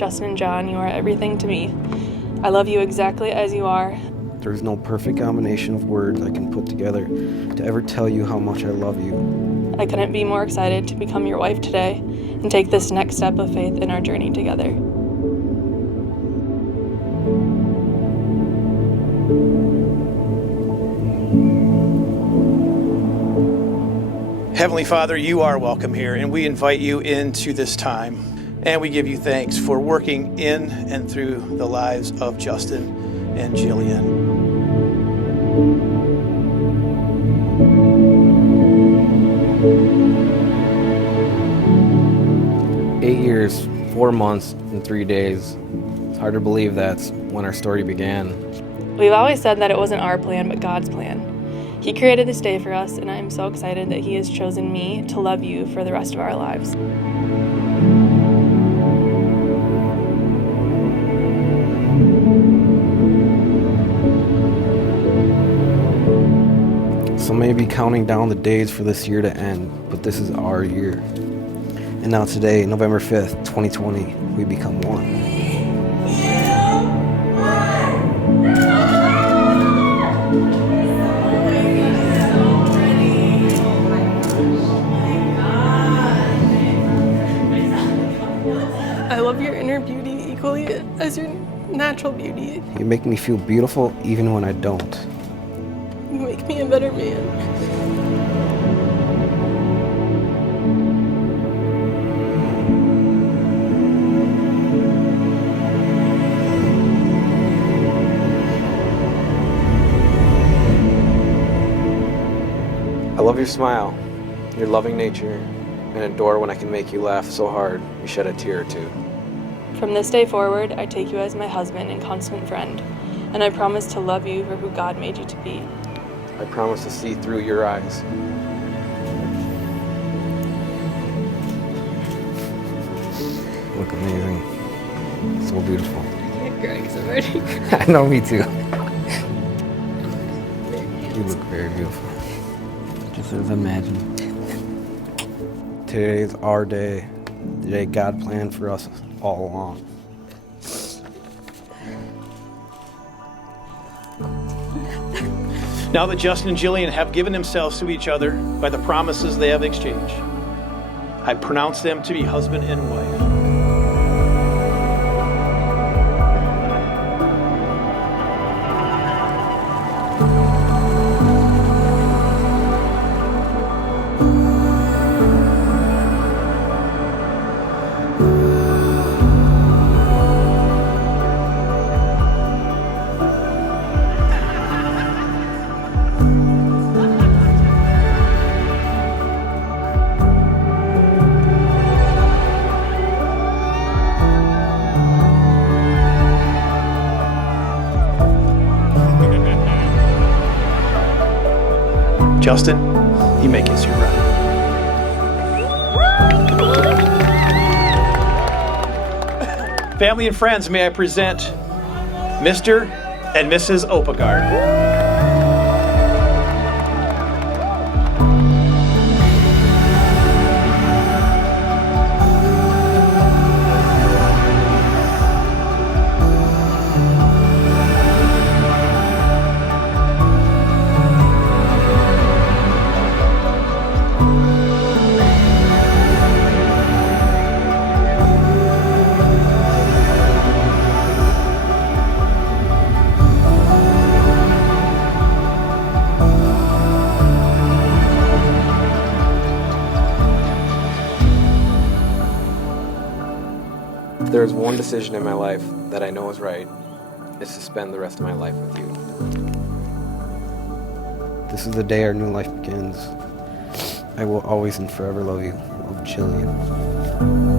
Justin and John, you are everything to me. I love you exactly as you are. There's no perfect combination of words I can put together to ever tell you how much I love you. I couldn't be more excited to become your wife today and take this next step of faith in our journey together. Heavenly Father, you are welcome here, and we invite you into this time. And we give you thanks for working in and through the lives of Justin and Jillian. 8 years, 4 months, and 3 days. It's hard to believe that's when our story began. We've always said that it wasn't our plan, but God's plan. He created this day for us, and I am so excited that He has chosen me to love you for the rest of our lives. Some may be counting down the days for this year to end, but this is our year. And now today, November 5th, 2020, we become one. I love your inner beauty equally as your natural beauty. You make me feel beautiful even when I don't. You make me a better man. I love your smile, your loving nature, and adore when I can make you laugh so hard you shed a tear or two. From this day forward, I take you as my husband and constant friend, and I promise to love you for who God made you to be. I promise to see through your eyes. Look amazing. So beautiful. I can't cry because I'm already crying. I know, me too. You look very beautiful. Just as imagined. Today is our day. The day God planned for us all along. Now that Justin and Jillian have given themselves to each other by the promises they have exchanged, I pronounce them to be husband and wife. Justin, you may kiss your bride. Family and friends, may I present Mr. and Mrs. Opegard. If there is one decision in my life that I know is right, it's to spend the rest of my life with you. This is the day our new life begins. I will always and forever love you. Love, Jillian.